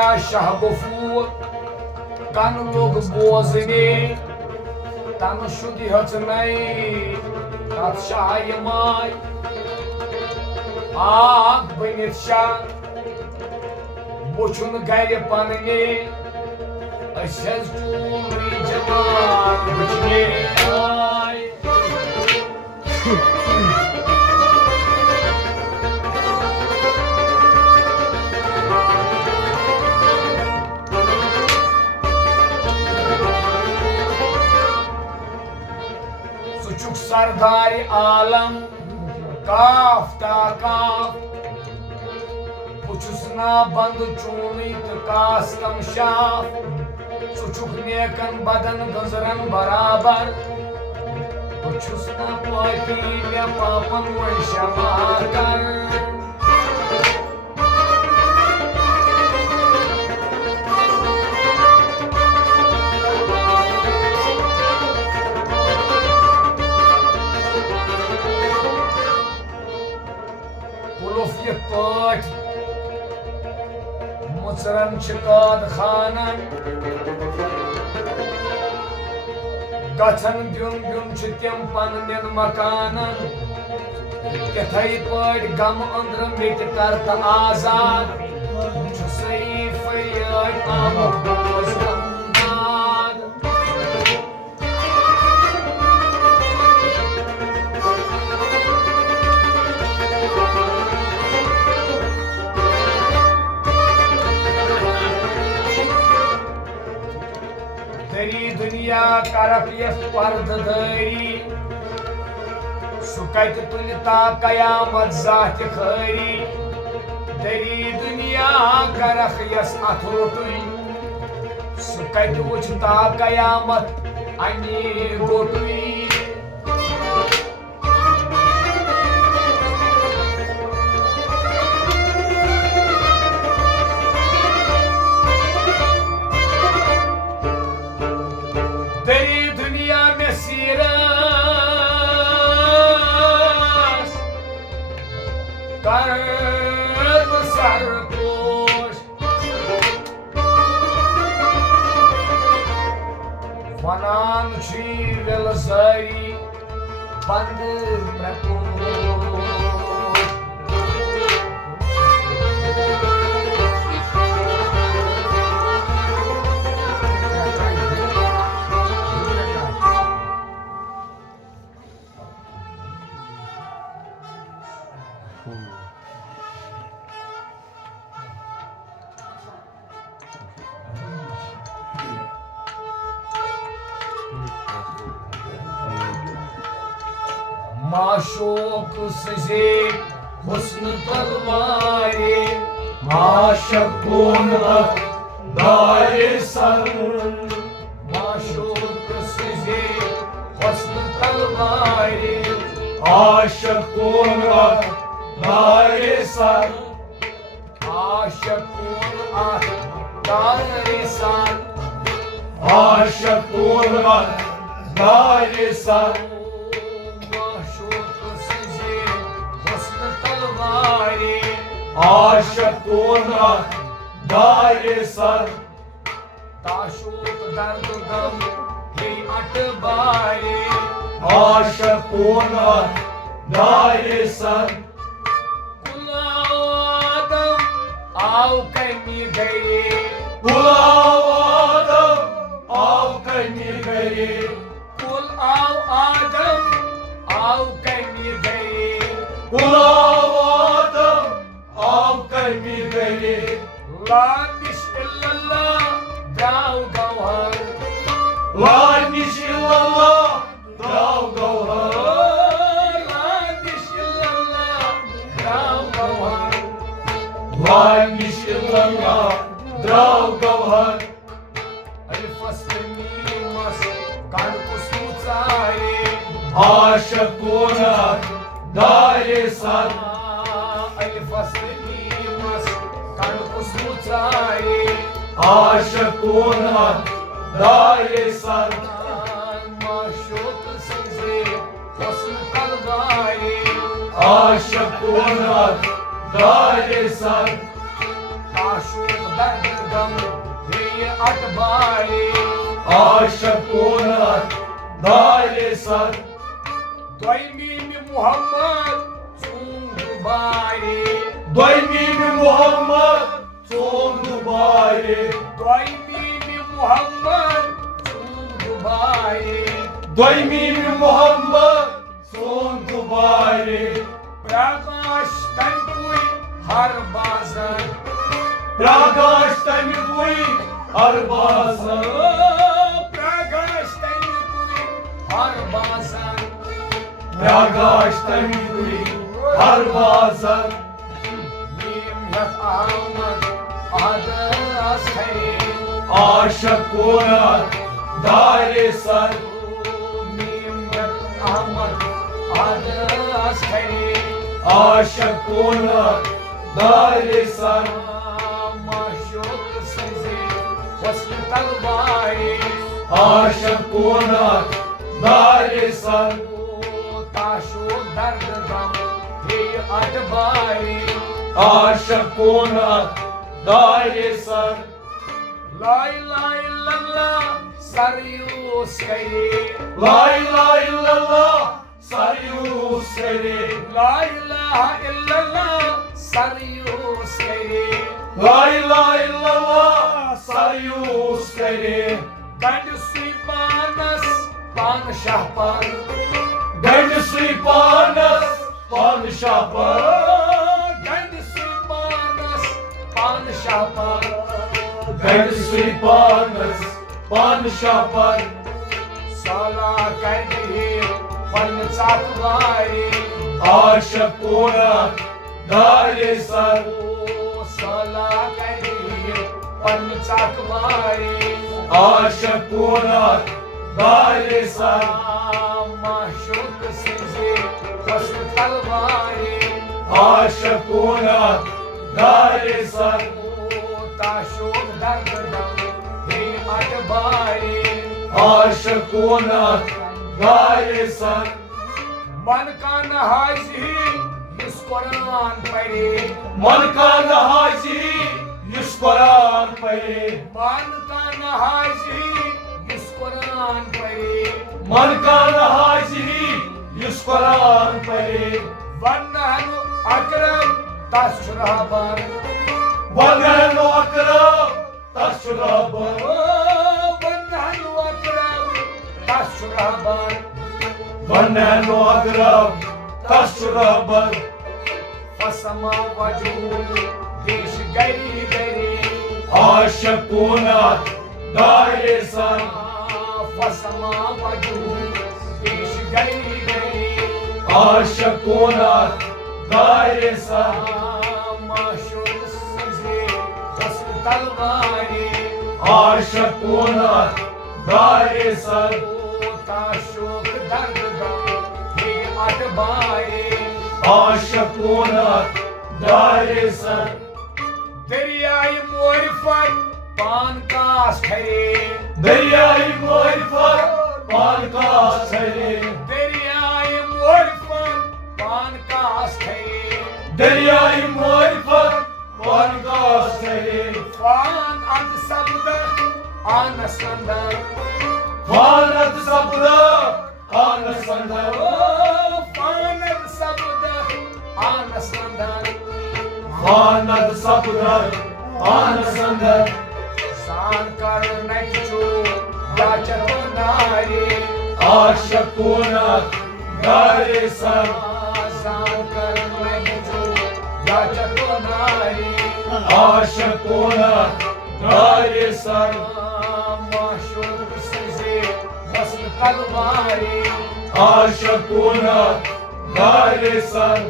आया शाह गफूर कन लोग बोजने तन शुद्ध हचनई तथ शाह माय आग बनित शाह वुचुन गर पन्ने चूल जवान वुचने आय सुचुक सरदार आलम काफ ता काफ पुछुसना बंद चूनी तो कास्तम शाफ सुचुक नेकन बदन गजरन बराबर पुछुसना पापी में पापन वन क्षमा कर मुसरन शिकाद खानन गछन ब्युन ब्युन तम पन्न मकानन तिथै पट गम अंद्र मिट करत आजाद सही फरियाद आमुख बोझ गमदाद दुनिया करक यस पर्ददारी सुकत तुलता कयामत जात खरी दरी दुनिया करक यस अथोटुई सुकत उचता कयामत अनि गोटुई वनान वेलसारी बंद माशोक से हुस्न तलवारे आशकुन दाए सर माशोक से हुस्न तलवारे आशकुन दाए सर आशकुन दाए सर आशकुन दाए सर आशकुन दाए सर ताशुक दर्द गम हे अटबारे आशकुन दाए सर कुलाओ आदम आओ कमी गए बुलाओ आदम आओ कमी गए कुल आओ आदम आओ कमी गए बुलाओ आदम आओ कमी गए ला इल्लल्लाह दाव गौहर ला इल्लल्लाह दाव गौहर ला इल्लल्लाह दाव गौहर ला इल्लल्लाह दाव गौहर अल्फस्ल मीमस कान कुसुचारे आशकुन दाए सर अल्फस्ल मीमस कान कुसुचारे आशकुन दाए सर माशूक से हुस्न तलवारे आशकुन दाए सर आशूक दर्द गम हे अटबारे आशकों दारे sir Doymimi Muhammed Sundubaye Doymimi Muhammed Sundubaye Doymimi Muhammed Sundubaye Doymimi Muhammed Sundubaye Prakash Tankui Har Bazar Prakash Tankui Har Bazar Prakash Tankui Har Bazar Prakash Tankui Har Bazar Nimyat Ahmad Adas Kare आशकों दारे sir Nimyat Ahmad Adas Kare आशकों दारे sir Maşuk sizi Husn talvare आशकों दारे sir Taşu dard gam Hey adbare आशकों दारे sir La ilahe illallah Sarıyus kare ला इलाहा इल्लल्लाह सारियूस करे La ilahe illallah Sarıyus kare ला इलाहा इल्लल्लाह सारियूस करे Gand suipanas Pan şahpan गंड Shri पानस पान शापर Gand suipanas Pan şahpan गंड Shri पानस पान शापर Sala kardiye Pan çatvari आशकों दारे sir Sala kardiye Pan çatvari आशकों दारे sir Maşuk sizi Husn talvari आशकों दारे sir Taşuk dard gam Hey adbare आशकों दारे sir मन का नहाजी इस कुरान पढ़े मन का हाजिरी इस कुरान पढ़े मन का नहाजी इस कुरान पढ़े मन का हाजिरी इस कुरान पढ़े वन्नहनु अकरम तशरहबन वगैनो अकरम तशरबन वन्नहनु अकरम तशरहबन वगैनो अकरम तशरबन फसमा वजू देश गरी गरी आशकों दारे सर फसमा वजू देश गरी गरी आशकों दारे सर माशूक सिजे हस्न तलवारी आशकों दारे सर ताशुक दर्द गम हे अटबारे आशकों दारे सर दरियाई मोरिफत पान कास खरे दरियाई मोरिफत पान का सरे दरियाई मोरिफत पान कास खरे दरियाई मोरिफत पान का सरे फान अंत शब्द आनसंदर फानत सबदा आनसंदर फानत शब्द आनसंदर फानत सबदा आनसंदर सान कर नचो याचक नारी आशकों दारे सर सान कर नचो याचक नारी आशकों दारे सर माशूक सिजे हस्न तलवारी आशकों दारे सर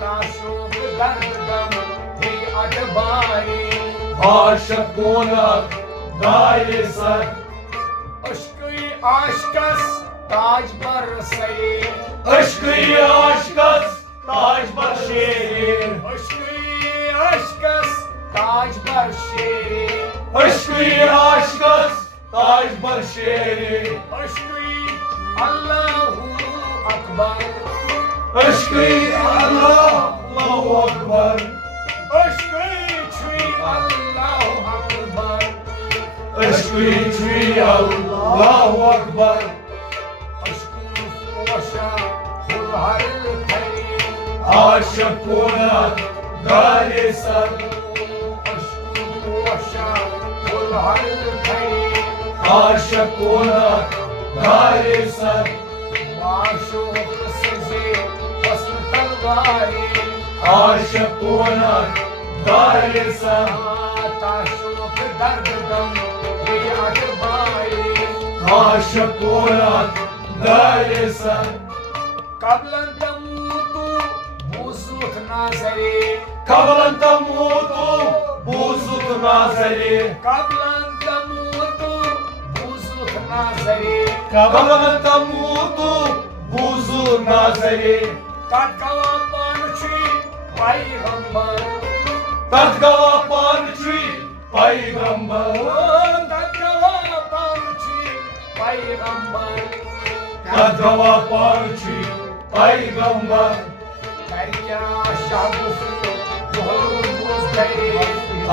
ताशुक दर्द गम हे अटबारी आशकों दारे सर अश्की आशकस ताज पर सये अश्की आशकस ताज पर शेर अश्की आशकस ताज पर शेरे अश्की आशकस ताज पर शेर अश्की अल्लाहु अकबर अश्की अल्लाहु अकबर अश्की छुई अल्लाहु Akbar अश्कı içi Allahu Akbar अश्कु Porsche हुल हर खरी Aşık konak Galisan अश्कु पोशा हुल हर खरी Aşık konak Galisan माशूक सजे हसन तलवारी Aşık konak Galisan ताशुक दर्द गम ये अकबारी Aşık konak Galisan قبل أن تموتوا بوزوك ناظري قبل أن تموتوا بوزك نازلي قبل أن تموتوا بوزوك ناظري قبل أن تموتوا بوزك نازلي تتقوى بانشي पैगंबर Tatkava Panchi Paygambar तत्कवा पांची पैगंबर Tatkava Panchi Paygambar करक्या शाबुफु जोहरुल मुस्तरी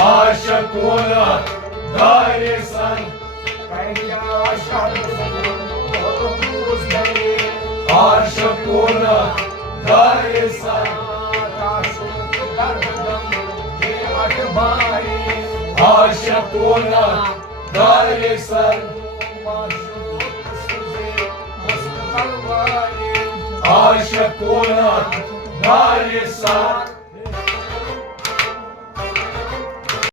Aşık konak Galisan करक्या शाबुफु जोहरुल मुस्तरी Aşık konak Galisan ताशुक दर्द गम ये अकबारी Aşık konak Galisan माशूक सुजे मस्त तलवारी Aşık konak Galisan